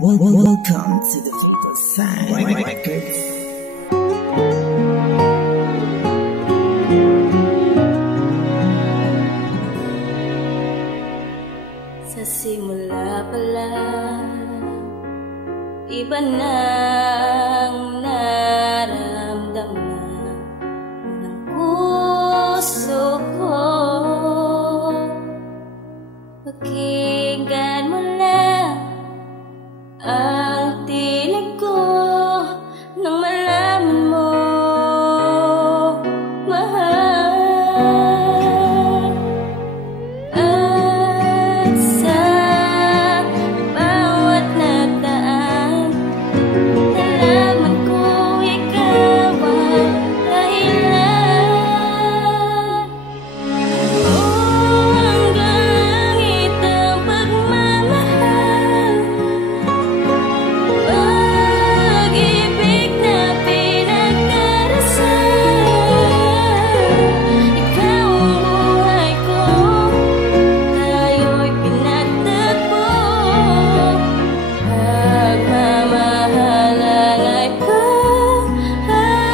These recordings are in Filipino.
Welcome to the People Side Records. Sa simula pa lang, iba nang naramdaman ng puso ko. Pakinggan mo lang ang tinig ko nang malaman mo, mahal. At sa bawat nagdaan, nalaman ko ikaw ang dahilan. Hanggang langit ang pagmamahal, pag-ibig na pinagdarasal. Ikaw ang buhay ko, tayo'y pinagtagpo. Pagmamahalan ay panghabang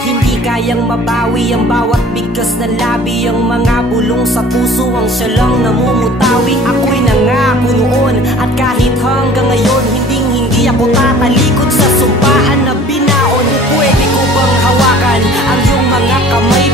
Hindi kayang mabawi ang bawat bigkas na labi, ang mga bulong sa puso ang siya lang namumutawi. Ako'y nangako noon at kahit hanggang ngayon, hindi ako tatalikod sa sumpaan na binaon. Pwede ko bang hawakan ang iyong mga kamay